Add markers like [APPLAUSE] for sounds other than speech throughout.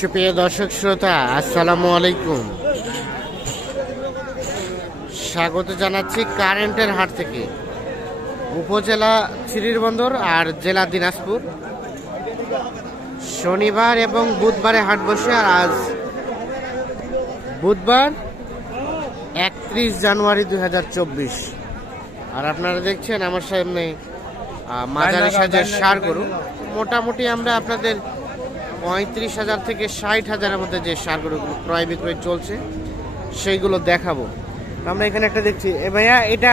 সুপ্রিয় দর্শক শ্রোতা আসসালামু আলাইকুম। স্বাগত জানাচ্ছি কারেন্টের হাট থেকে। উপজেলা বন্দর আর জেলা দিনাজপুর। শনিবার এবং বুধবারে হাট বসে আর আজ বুধবার একত্রিশ জানুয়ারি দু হাজার চব্বিশ। আর আপনারা দেখছেন আমার সামনে মাঝারি সাজের সার গরু। মোটামুটি আমরা আপনাদের পঁয়ত্রিশ হাজার থেকে ষাট হাজারের মধ্যে যে সার গরুগুলো ক্রয় বিক্রয় চলছে, সেইগুলো দেখাবো। আমরা এখানে একটা দেখছি। এ ভাইয়া, এটা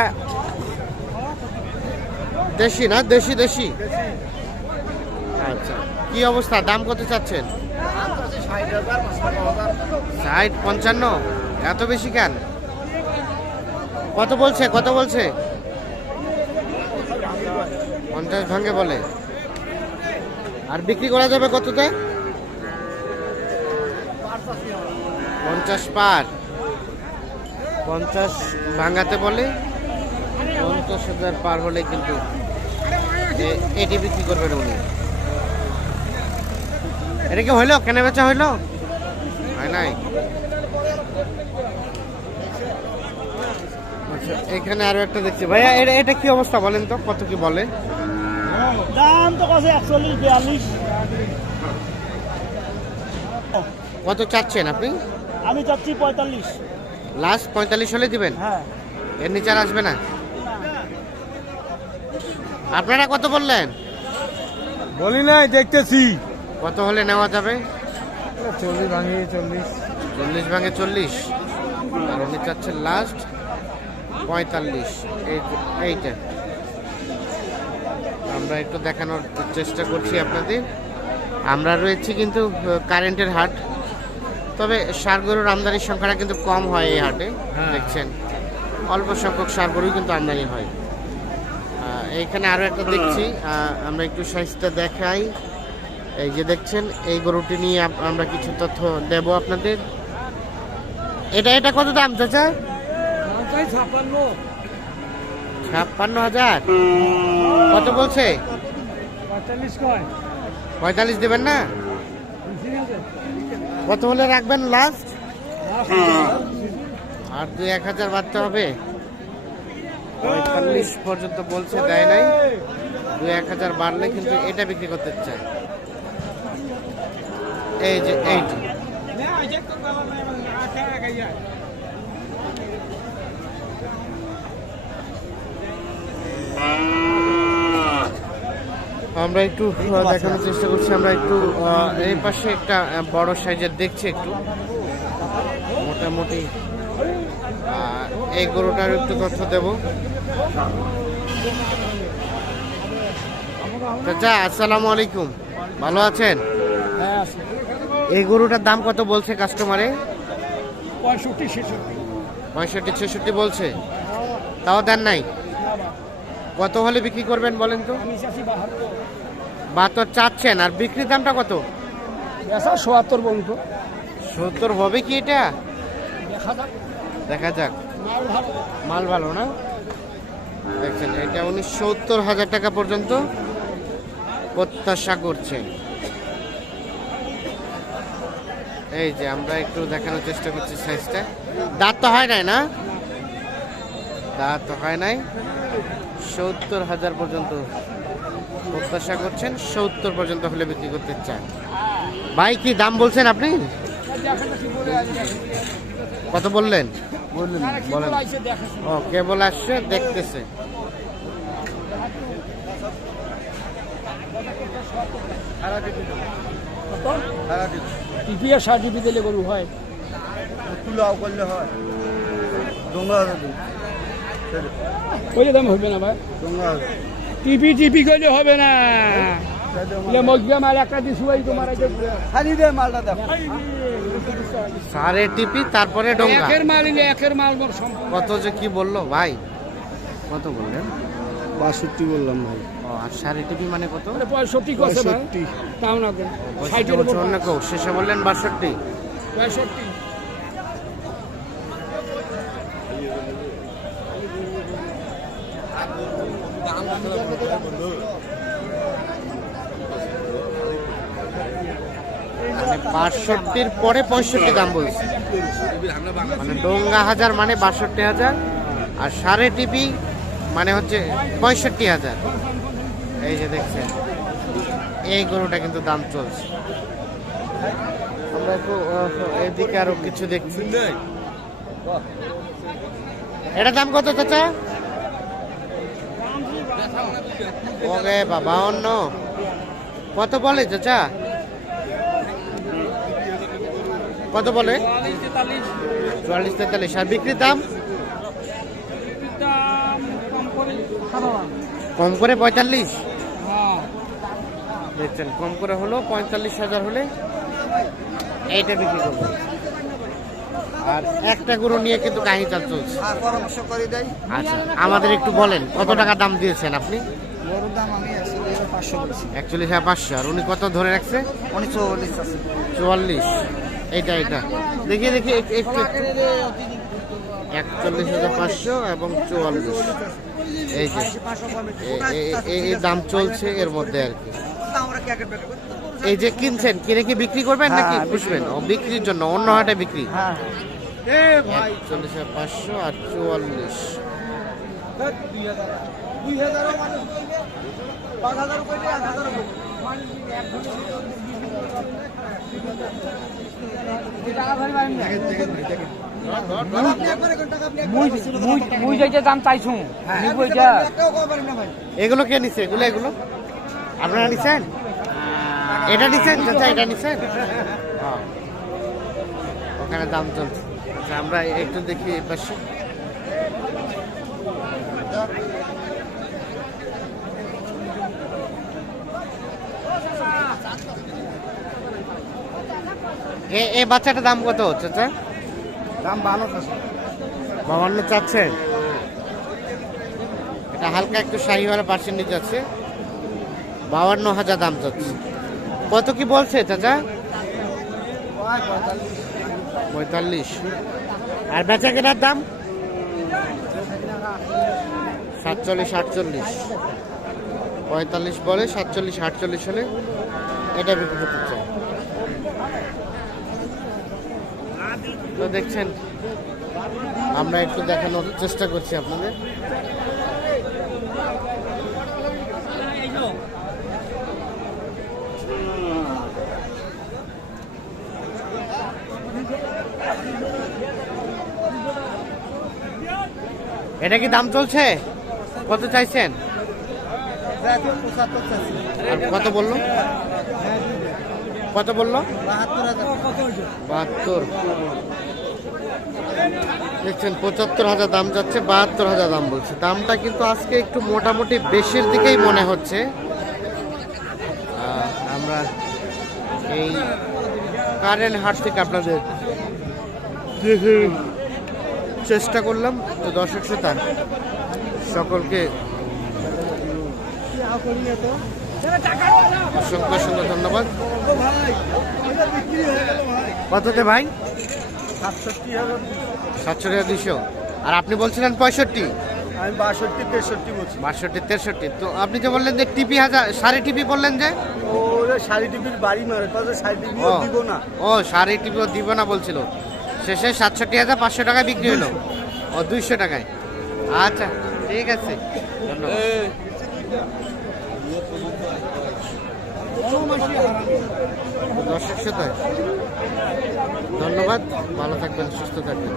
দেশি না? দেশি দেশি? আচ্ছা। কি অবস্থা? দাম কত চাচ্ছেন? ষাট, পঞ্চান্ন? এত বেশি কেন? কত বলছে? কত বলছে? পঞ্চাশ ভাঙে বলে। আর বিক্রি করা যাবে কততে পঞ্চাশ পার। পঞ্চাশ ভাঙাতে বলে পঞ্চাশ হাজার পার হলে কিন্তু এটি বিক্রি করবেন উনি। এটা কি হইল? কেনা বেচা হইল? হয় নাই? আচ্ছা এখানে আরও একটা দেখছি। ভাইয়া, এটা এটা কি অবস্থা বলেন তো? কত কি বলে? দাম তো কছে একচল্লিশ, বিয়াল্লিশ। কত চাচ্ছেন আপনি? আমি চাচ্ছি পঁয়তাল্লিশ। লাস্ট পঁয়তাল্লিশ হলে দিবেন? হ্যাঁ। এর নিচে আর আসবে না? আপনারা কত বললেন? বলি নাই দেখতেছি। কত হলে নেওয়া যাবে? চল্লিশ ভাঙে চল্লিশ। চল্লিশ ভাঙে চল্লিশ। আর উনি চাচ্ছেন লাস্ট পঁয়তাল্লিশ। এইটা। আমরা একটু দেখানোর চেষ্টা করছি আপনাদের। আমরা রয়েছি কিন্তু কারেন্টের হাট। তবে সার গরুর আমদানির সংখ্যাটা কিন্তু কম হয় এই হাটে হ্যাঁ। দেখছেন। অল্প সংখ্যক সার গরুই কিন্তু আমদানি হয়। এইখানে আরও একটা দেখছি আমরা একটু সাইজটা দেখাই। এই যে দেখছেন এই গরুটি নিয়ে আমরা কিছু তথ্য দেব আপনাদের। এটা এটা কত দাম চাচা? ছাপ্পান্ন হাজার। কত বলছে? পঁয়তাল্লিশ দেবেন না? কত হলে রাখবেন লাস্ট আর দুই এক হাজার বাড়তে হবে। পঁয়তাল্লিশ পর্যন্ত বলছে দেয় নাই। দুই এক হাজার বাড়লে কিন্তু এটা বিক্রি করতে চায়। এই যে এইটি আমরা একটু দেখানোর চেষ্টা করছি। আমরা একটু এই পাশে একটা বড় সাইজের দেখছি একটু। মোটামুটি এই গরুটার একটু তথ্য দেব। চাচা আসসালামু আলাইকুম। ভালো আছেন? হ্যাঁ এই গরুটার দাম কত বলছে কাস্টমারে? পঁয়ষট্টি ছেষট্টি। পঁয়ষট্টি ছেষট্টি বলছে। তাও দেন নাই? কত হলে বিক্রি করবেন বলেন তো? বাহাত্তর। চাচ্ছেন আর বিক্রির দামটা কত? সোয়াত্তর বন্ধু সত্তর হবে কি এটা? দেখা যাক। মাল ভালো। মাল ভালো না? দেখছেন এটা উনি সত্তর হাজার টাকা পর্যন্ত প্রত্যাশা করছেন। এই যে আমরা একটু দেখানোর চেষ্টা করছি সাইজটা দাঁত তো হয় নাই না? দাঁত তো হয় নাই। সত্তর হাজার পর্যন্ত প্রত্যাশা করছেন সত্তর পর্যন্ত হলে বিক্রি করতে চান। ভাই কি দাম বলছেন আপনি? কত বললেন? বলেন। ও কেবল আসছে দেখতেছে। টিপি আর দিলে গরু হয়। তুলাও করলে হয়। ডোঙ্গা ওই দাম হবে না ভাই? টিপি টিপি করলে হবে না। মজগা মাল একটা দিছু এই তোমার এই খালি দে মালটা দেখ সারে টিপি তারপরে ডোঙ্গা একের মাল নিলে একের মাল মোর সম্পূর্ণ। কত যে কি বলল ভাই? কত বললেন? বাষট্টি বললাম ভাই। ও আর সারে টিপি মানে কত? মানে পঁয়ষট্টি পঁয়ষট্টি। তাও না অন্য কেউ। শেষে বললেন বাষট্টি। পঁয়ষট্টি। মানে বাষট্টির পরে পঁয়ষট্টি দাম বলছে। মানে ডোঙ্গা হাজার মানে বাষট্টি হাজার আর সাড়ে টিপি মানে হচ্ছে পঁয়ষট্টি হাজার। এই যে দেখছেন এই গরুটা কিন্তু দাম চলছে। আমরা একটু এদিকে আরও কিছু দেখছি। এটা দাম কত চাচা? ওকে বাবা, অন্য। কত বলে চাচা? কত বলে? চুয়াল্লিশ তেতাল্লিশ। আর বিক্রির দাম? কম করে পঁয়তাল্লিশ? দেখছেন, কম করে হলো পঁয়তাল্লিশ হাজার হলে এইটা বিক্রি করব। আর একটা গরু নিয়ে কিন্তু কাহিনী চাল চলছে। পরামর্শ করে দেয় আচ্ছা আমাদের একটু বলেন কত টাকা দাম দিয়েছেন আপনি? গরুর দাম আমি একচল্লিশ হাজার পাঁচশো আর উনি কত ধরে রাখছে? উনি আছে। চুয়াল্লিশ। এইটা এটা দেখি দেখি একটু একচল্লিশ হাজার পাঁচশো এবং চুয়াল্লিশ। এই যে এই দাম চলছে এর মধ্যে আর কি। এই যে কিনছেন কিনে কি বিক্রি করবেন নাকি হ্যাঁ, ও বিক্রির জন্য অন্য হাটে বিক্রি? হ্যাঁ। একচল্লিশ পাঁচশো আর চুয়াল্লিশ। এগুলো কে নিছে? এগুলো এগুলো? আপনারা নিছেন? এটা নিছেন? চাচা এটা নিছেন? [LAUGHS] হ্যাঁ। ওখানে দাম চলছে। আচ্ছা আমরা একটু দেখি এই পাশে। এই বাচ্চাটার দাম কত হচ্ছে চাচা? দাম ভালো বাবান্ন চাচ্ছেন এটা হালকা একটু শাহিওয়ালা পার্সেন্টেজ আছে। বাউান্ন হাজার দাম চাচ্ছে। কত কি বলছে চাচা? পঁয়তাল্লিশ। আর বেচা কেনার দাম? সাতচল্লিশ আটচল্লিশ। পঁয়তাল্লিশ বলে সাতচল্লিশ আটচল্লিশ হলে এটা বিক্রি করতে চাই। তো দেখছেন আমরা একটু দেখানোর চেষ্টা করছি আপনাদের। এটা কি দাম চলছে? কত চাইছেন? কত বলল? কত বলল? বাহাত্তর। দেখছেন, পঁচাত্তর হাজার দাম যাচ্ছে, বাহাত্তর হাজার দাম বলছে। দামটা কিন্তু আজকে একটু মোটামুটি বেশির দিকেই মনে হচ্ছে। আমরা এই কারেন্ট হাট থেকে আপনাদের চেষ্টা করলাম। তো দর্শক শ্রোতা সকলকে অসংখ্য অসংখ্য ধন্যবাদ। কততে ভাই? সাতষট্টি হাজার দুশো আর আপনি বলছিলেন পঁয়ষট্টি? আমি বাষট্টি তেষট্টি বলছি। বাষট্টি তেষট্টি। তো আপনি যে বললেন যে টিপি হাজার সাড়ে টিপি বললেন যে? ওরে শাড়ি টিপির বাড়ি মারে তাহলে শাড়ি টিপি ও দিব না। ও সাড়ে টিপি ও দিব না বলছিল। শেষে সাতষট্টি হাজার পাঁচশো টাকায় বিক্রি হলো। ও দুইশো টাকায়। আচ্ছা ঠিক আছে। ধন্যবাদ দর্শক শ্রোতা ধন্যবাদ। ভালো থাকবেন সুস্থ থাকবেন।